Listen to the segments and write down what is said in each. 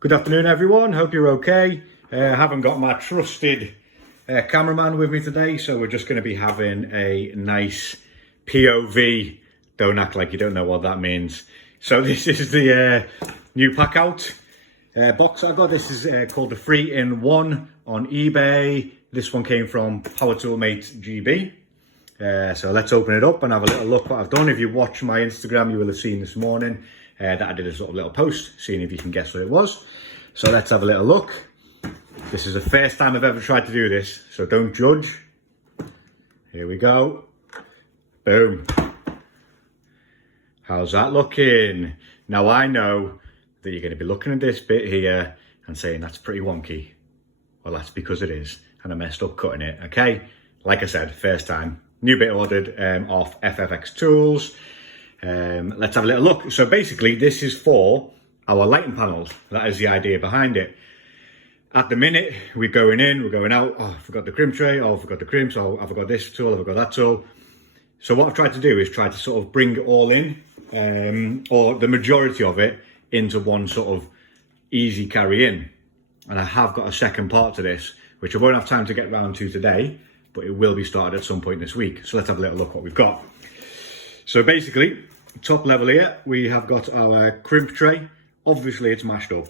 Good afternoon everyone, hope you're okay. I haven't got my trusted cameraman with me today, so we're just going to be having a nice POV. Don't act like you don't know what that means. So this is the new Packout box I got. This is called the 3-in-1 on eBay. This one came from Power Toolmate GB. So let's open it up and have a little look what I've done. If you watch my Instagram, you will have seen this morning that I did a sort of little post, seeing if you can guess what it was. So let's have a little look. This is the first time I've ever tried to do this, so don't judge. Here we go. Boom. How's that looking? Now I know that you're going to be looking at this bit here and saying that's pretty wonky. Well, that's because it is, and I messed up cutting it, okay? Like I said, first time. New bit ordered off FFX Tools. Let's have a little look. So basically this is for our lighting panels. That is the idea behind it. At the minute we're going in, we're going out. Oh, I forgot the crimp tray. Oh, I forgot the crimps. Oh, I forgot this tool. I forgot that tool. So what I've tried to do is try to sort of bring it all in, or the majority of it, into one sort of easy carry in. And I have got a second part to this, which I won't have time to get round to today, but it will be started at some point this week. So let's have a little look what we've got. So basically, top level here, we have got our crimp tray. Obviously it's mashed up.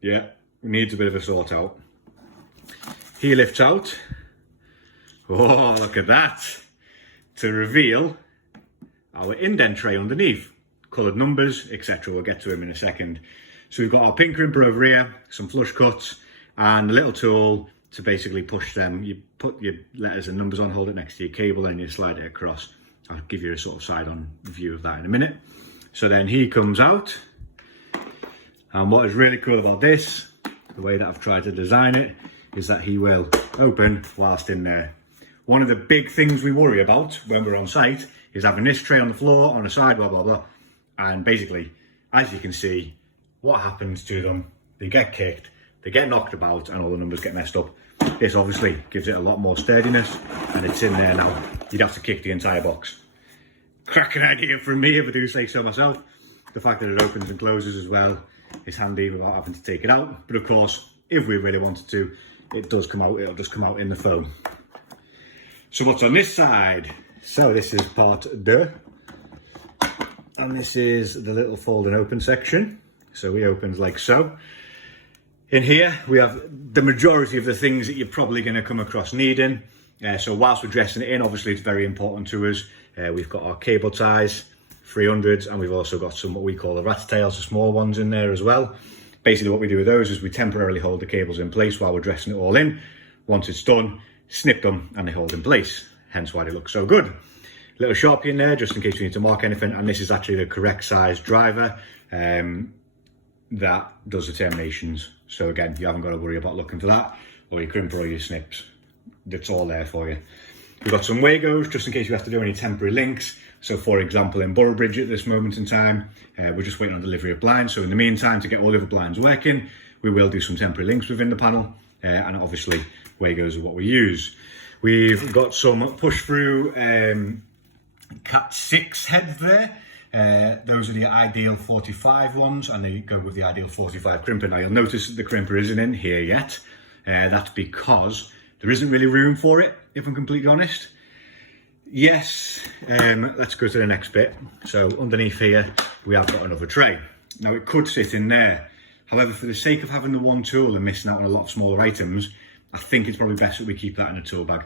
Yeah, it needs a bit of a sort out. He lifts out. Oh, look at that. To reveal our indent tray underneath. Coloured numbers, etc. We'll get to him in a second. So we've got our pin crimper over here, some flush cuts, and a little tool to basically push them. You put your letters and numbers on, hold it next to your cable, and you slide it across. I'll give you a sort of side-on view of that in a minute. So then he comes out, and what is really cool about this, the way that I've tried to design it, is that he will open whilst in there. One of the big things we worry about when we're on site is having this tray on the floor, on the side, blah, blah, blah. And basically, as you can see, what happens to them, they get kicked, they get knocked about, and all the numbers get messed up. This obviously gives it a lot more sturdiness, and it's in there now. You'd have to kick the entire box. Cracking idea from me, if I do say so myself. The fact that it opens and closes as well is handy without having to take it out. But of course, if we really wanted to, it does come out, it'll just come out in the foam. So what's on this side? So this is part deux. And this is the little fold and open section. So he opens like so. In here, we have the majority of the things that you're probably going to come across needing. So whilst we're dressing it in, obviously it's very important to us. We've got our cable ties, 300s, and we've also got some what we call the rat's tails, the small ones in there as well. Basically what we do with those is we temporarily hold the cables in place while we're dressing it all in. Once it's done, snip them and they hold in place, hence why they look so good. Little Sharpie in there just in case we need to mark anything, and this is actually the correct size driver that does the terminations. So again, you haven't got to worry about looking for that, or your crimper or your snips. It's all there for you. We've got some Wagos just in case you have to do any temporary links. So for example, in Boroughbridge at this moment in time, we're just waiting on delivery of blinds. So in the meantime, to get all of the blinds working, we will do some temporary links within the panel. And obviously Wagos are what we use. We've got some push through Cat 6 heads there. Those are the ideal 45 ones, and they go with the ideal 45 crimper. Now you'll notice that the crimper isn't in here yet. That's because there isn't really room for it, if I'm completely honest. Yes, let's go to the next bit. So underneath here, we have got another tray. Now it could sit in there. However, for the sake of having the one tool and missing out on a lot of smaller items, I think it's probably best that we keep that in a tool bag.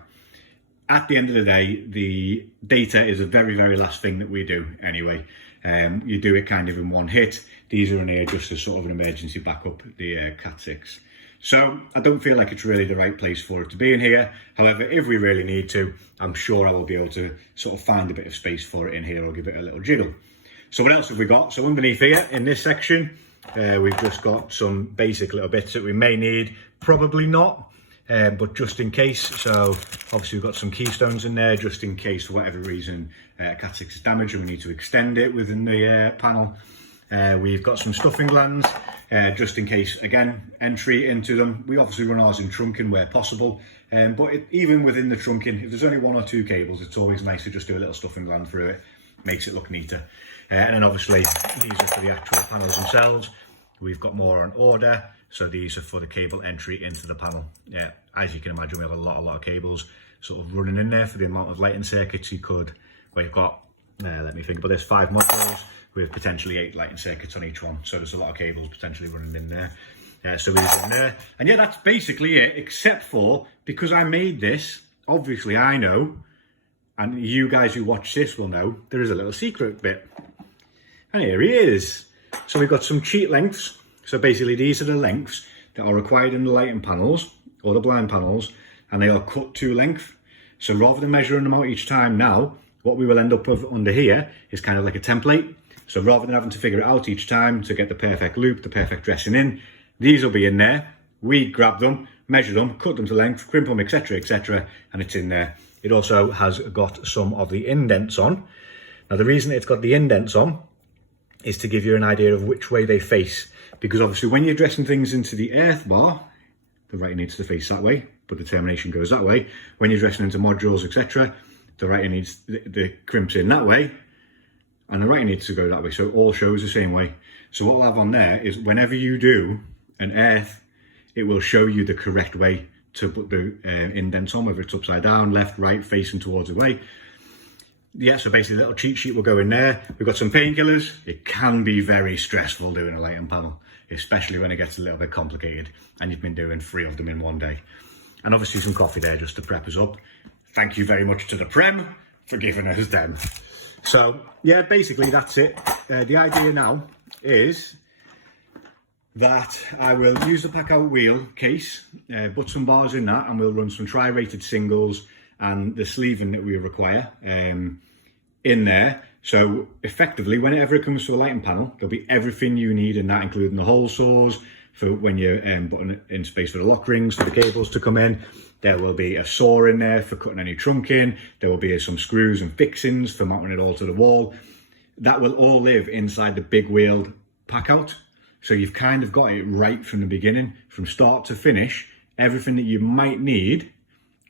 At the end of the day, the data is the very, very last thing that we do anyway. You do it kind of in one hit. These are in here just as sort of an emergency backup, the Cat 6. So I don't feel like it's really the right place for it to be in here. However, if we really need to, I'm sure I will be able to sort of find a bit of space for it in here or give it a little jiggle. So what else have we got? So underneath here in this section, we've just got some basic little bits that we may need, probably not, but just in case. So obviously we've got some keystones in there just in case for whatever reason Cat 6 is damaged and we need to extend it within the panel. We've got some stuffing glands just in case, again, entry into them. We obviously run ours in trunking where possible, but even within the trunking, if there's only one or two cables, it's always nice to just do a little stuffing gland through it. Makes it look neater. And then obviously these are for the actual panels themselves. We've got more on order. So these are for the cable entry into the panel. Yeah, as you can imagine, we have a lot of cables sort of running in there for the amount of lighting circuits you could. We've got, let me think about this, 5 modules with potentially 8 lighting circuits on each one. So there's a lot of cables potentially running in there. So these are in there. And yeah, that's basically it, except for, because I made this, obviously I know, and you guys who watch this will know, there is a little secret bit. And here he is. So we've got some cheat lengths. So basically these are the lengths that are required in the lighting panels or the blind panels, and they are cut to length. So rather than measuring them out each time now, what we will end up with under here is kind of like a template. So rather than having to figure it out each time to get the perfect loop, the perfect dressing in, these will be in there. We grab them, measure them, cut them to length, crimp them, etc., and it's in there. It also has got some of the indents on. Now the reason it's got the indents on is to give you an idea of which way they face. Because obviously when you're dressing things into the earth bar, the writing needs to face that way, but the termination goes that way. When you're dressing into modules, etc., the writing needs, the crimps in that way, and the writing needs to go that way. So it all shows the same way. So what we'll have on there is whenever you do an earth, it will show you the correct way to put the indents on, whether it's upside down, left, right, facing towards the way. Yeah, so basically a little cheat sheet will go in there. We've got some painkillers. It can be very stressful doing a lighting panel, especially when it gets a little bit complicated and you've been doing 3 of them in one day. And obviously some coffee there just to prep us up. Thank you very much to the Prem for giving us them. So yeah, basically that's it. The idea now is that I will use the Packout wheel case, put some bars in that, and we'll run some tri-rated singles and the sleeving that we require in there. So effectively, whenever it comes to a lighting panel, there'll be everything you need in that, including the hole saws for when you're putting in space for the lock rings, for the cables to come in. There will be a saw in there for cutting any trunk in. There will be some screws and fixings for mounting it all to the wall. That will all live inside the big wheeled Packout. So you've kind of got it right from the beginning, from start to finish. Everything that you might need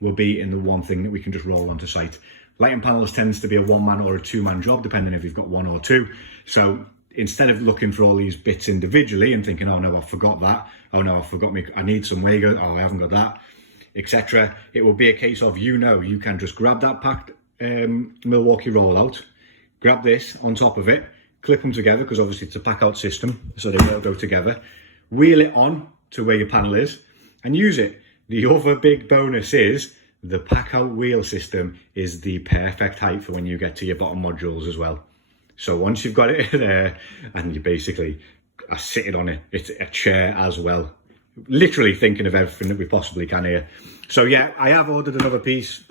will be in the one thing that we can just roll onto site. Lighting panels tends to be a 1-man or a 2-man job, depending if you've got 1 or 2. So instead of looking for all these bits individually and thinking, oh no, I forgot that. Oh no, I forgot I need some Wago. Oh, I haven't got that, etc. It will be a case of, you can just grab that packed Milwaukee rollout, grab this on top of it, clip them together, because obviously it's a Packout system, so they will go together, wheel it on to where your panel is, and use it. The other big bonus is the Packout wheel system is the perfect height for when you get to your bottom modules as well. So once you've got it there and you basically are sitting on it, it's a chair as well. Literally thinking of everything that we possibly can here. So yeah, I have ordered another piece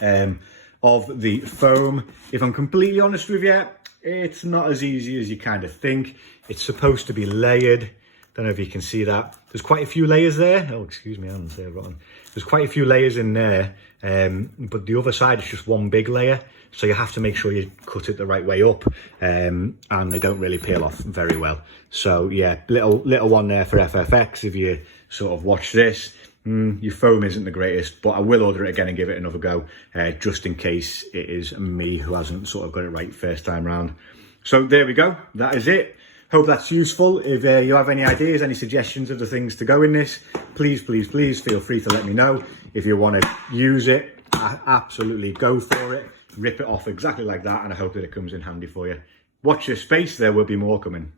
of the foam. If I'm completely honest with you, it's not as easy as you kind of think. It's supposed to be layered. Don't know if you can see that. There's quite a few layers there. Oh, excuse me, hands there, rotten. There's quite a few layers in there, but the other side is just one big layer. So you have to make sure you cut it the right way up, and they don't really peel off very well. So yeah, little one there for FFX. If you sort of watch this, your foam isn't the greatest, but I will order it again and give it another go, just in case it is me who hasn't sort of got it right first time round. So there we go. That is it. Hope that's useful. If you have any ideas, any suggestions of the things to go in this, please feel free to let me know. If you want to use it, absolutely go for it. Rip it off exactly like that, and I hope that it comes in handy for you. Watch your space, there will be more coming.